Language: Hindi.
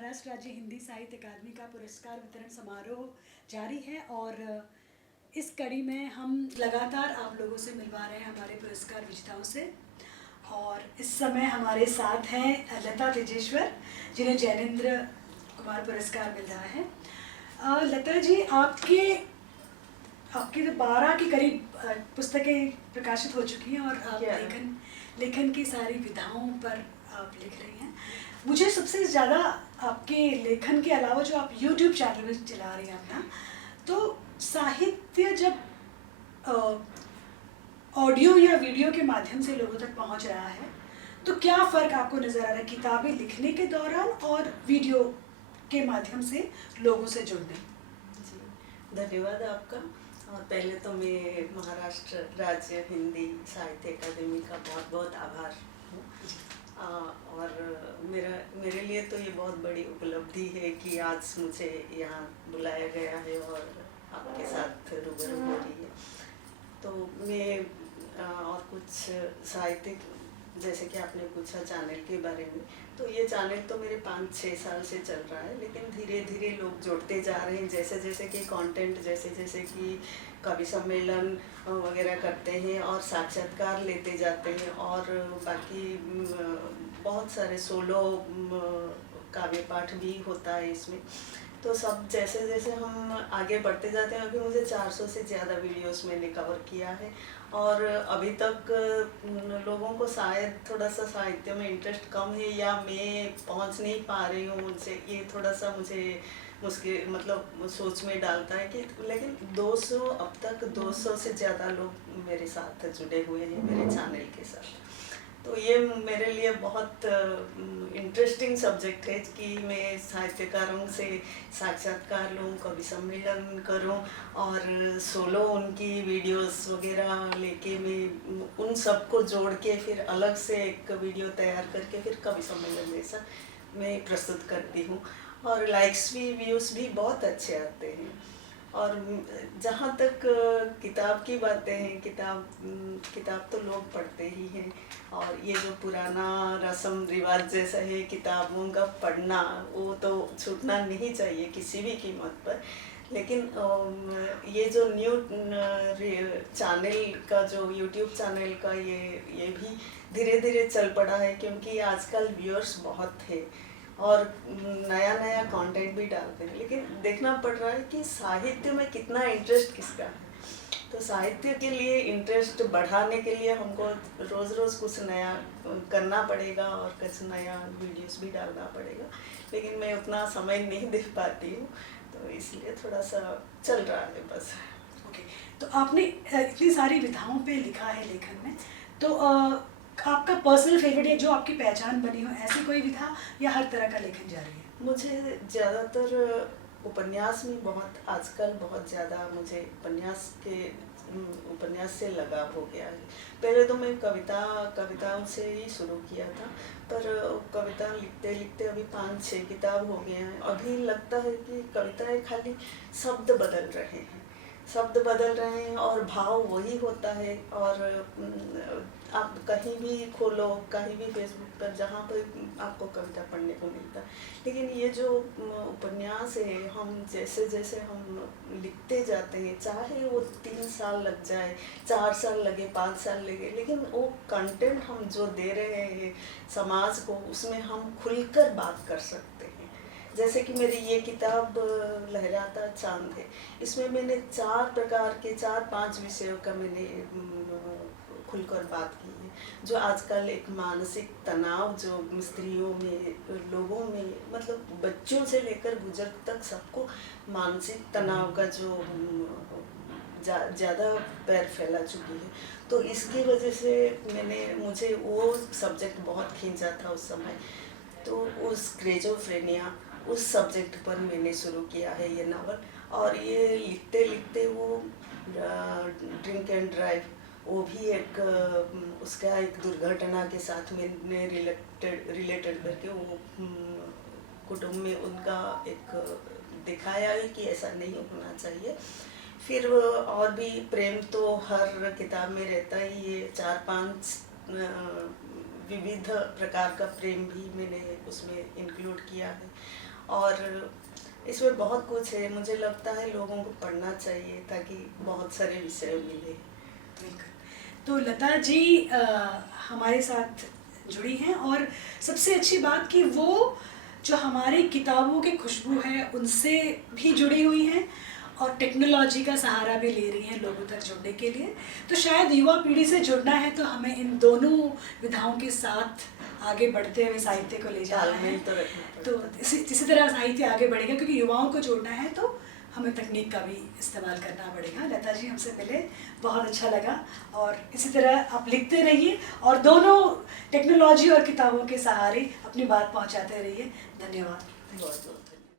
महाराष्ट्र राज्य हिंदी साहित्य अकादमी का पुरस्कार वितरण समारोह जारी है और इस कड़ी में हम लगातार आप लोगों से मिलवा रहे हैं हमारे पुरस्कार विजेताओं से। और इस समय हमारे साथ हैं लता तेजेश्वर, जिन्हें जैनेन्द्र कुमार पुरस्कार मिल रहा है। लता जी, आपके तो 12 के करीब पुस्तकें प्रकाशित हो चुकी हैं और आप लेखन की सारी विधाओं पर आप लिख रही हैं। मुझे सबसे ज़्यादा आपके लेखन के अलावा जो आप YouTube चैनल में चला रही हैं अपना, तो साहित्य जब ऑडियो या वीडियो के माध्यम से लोगों तक पहुंच रहा है, तो क्या फ़र्क आपको नज़र आ रहा है किताबें लिखने के दौरान और वीडियो के माध्यम से लोगों से जुड़ने? जी, धन्यवाद आपका। और पहले तो मैं महाराष्ट्र राज्य हिंदी साहित्य अकादमी का बहुत बहुत आभार हूँ। और मेरे लिए तो ये बहुत बड़ी उपलब्धि है कि आज मुझे यहाँ बुलाया गया है और आपके साथ रूबरू हो रही है। तो मैं और कुछ साहित्यिक, जैसे कि आपने पूछा चैनल के बारे में, तो ये चैनल तो मेरे 5-6 साल से चल रहा है, लेकिन धीरे धीरे लोग जुड़ते जा रहे हैं। जैसे जैसे कि कंटेंट, जैसे कि कवि सम्मेलन वगैरह करते हैं और साक्षात्कार लेते जाते हैं, और बाकी बहुत सारे सोलो काव्य पाठ भी होता है इसमें। तो सब जैसे जैसे हम आगे बढ़ते जाते हैं, अभी मुझे 400 से ज़्यादा वीडियोस मैंने कवर किया है, और अभी तक लोगों को शायद थोड़ा सा साहित्य में इंटरेस्ट कम है या मैं पहुंच नहीं पा रही हूँ उनसे, ये थोड़ा सा मुझे मुश्किल, मतलब सोच में डालता है कि, लेकिन 200 अब तक 200 से ज़्यादा लोग मेरे साथ जुड़े हुए हैं मेरे चैनल के साथ। तो ये मेरे लिए बहुत इंटरेस्टिंग सब्जेक्ट है कि मैं साहित्यकारों से साक्षात्कार लूँ, कवि सम्मेलन करूँ, और सोलो उनकी वीडियोस वगैरह लेके मैं उन सबको जोड़ के फिर अलग से एक वीडियो तैयार करके फिर कवि सम्मेलन जैसा मैं प्रस्तुत करती हूँ। और लाइक्स भी, व्यूज़ भी बहुत अच्छे आते हैं। और जहाँ तक किताब की बातें हैं, किताब तो लोग पढ़ते ही हैं, और ये जो पुराना रस्म रिवाज जैसा है किताबों का पढ़ना, वो तो छूटना नहीं चाहिए किसी भी कीमत पर। लेकिन ये जो न्यू चैनल का, जो यूट्यूब चैनल का, ये भी धीरे धीरे चल पड़ा है, क्योंकि आजकल व्यूअर्स बहुत थे और नया नया कंटेंट भी डालते हैं, लेकिन देखना पड़ रहा है कि साहित्य में कितना इंटरेस्ट किसका है। तो साहित्य के लिए इंटरेस्ट बढ़ाने के लिए हमको रोज़ रोज़ कुछ नया करना पड़ेगा और कुछ नया वीडियोस भी डालना पड़ेगा, लेकिन मैं उतना समय नहीं दे पाती हूँ, तो इसलिए थोड़ा सा चल रहा है बस। ओके, तो आपने इतनी सारी विधाओं पे लिखा है लेखन में, तो आपका पर्सनल फेवरेट है जो आपकी पहचान बनी हो, ऐसी कोई विधा या हर तरह का लेखन जारी है? मुझे ज़्यादातर उपन्यास में आजकल बहुत ज़्यादा मुझे उपन्यास से लगाव हो गया है। पहले तो मैं कविताओं से ही शुरू किया था, पर कविता लिखते लिखते अभी 5-6 किताब हो गए हैं। अभी लगता है कि कविताएं खाली शब्द बदल रहे हैं और भाव वही होता है। और आप कहीं भी खोलो, कहीं भी फेसबुक पर, जहाँ पर आपको कविता पढ़ने को मिलता है। लेकिन ये जो उपन्यास है, हम जैसे जैसे हम लिखते जाते हैं, चाहे वो 3 साल लग जाए, 4 साल लगे, 5 साल लगे, लेकिन वो कंटेंट हम जो दे रहे हैं समाज को, उसमें हम खुलकर बात कर सकते हैं। जैसे कि मेरी ये किताब लहराता चांद है, इसमें मैंने 4-5 विषयों का मैंने खुलकर बात की है। जो आजकल एक मानसिक तनाव जो स्त्रियों में, लोगों में, मतलब बच्चों से लेकर बुजुर्ग तक सबको मानसिक तनाव का जो ज़्यादा पैर फैला चुकी है, तो इसकी वजह से मुझे वो सब्जेक्ट बहुत खींचा था उस समय। तो उस स्किज़ोफ्रेनिया, उस सब्जेक्ट पर मैंने शुरू किया है ये नावल। और ये लिखते लिखते वो ड्रिंक एंड ड्राइव, वो भी एक उसका एक दुर्घटना के साथ मैंने रिलेटेड करके वो कुटुंब में उनका एक दिखाया है कि ऐसा नहीं होना चाहिए। फिर और भी प्रेम तो हर किताब में रहता ही, ये 4-5 विविध प्रकार का प्रेम भी मैंने उसमें इंक्लूड किया है। और इसमें बहुत कुछ है, मुझे लगता है लोगों को पढ़ना चाहिए ताकि बहुत सारे विषय मिले। बिल्कुल। तो लता जी हमारे साथ जुड़ी हैं और सबसे अच्छी बात कि वो जो हमारी किताबों की खुशबू है उनसे भी जुड़ी हुई हैं और टेक्नोलॉजी का सहारा भी ले रही हैं लोगों तक जुड़ने के लिए। तो शायद युवा पीढ़ी से जुड़ना है तो हमें इन दोनों विधाओं के साथ आगे बढ़ते हुए साहित्य को ले जाना है। तालमेल तो रखना तो पड़ता है। इसी तरह साहित्य आगे बढ़ेगा क्योंकि युवाओं को जोड़ना है तो हमें तकनीक का भी इस्तेमाल करना पड़ेगा। लता जी हमसे मिले, बहुत अच्छा लगा और इसी तरह आप लिखते रहिए और दोनों टेक्नोलॉजी और किताबों के सहारे अपनी बात पहुंचाते रहिए। धन्यवाद। बहुत बहुत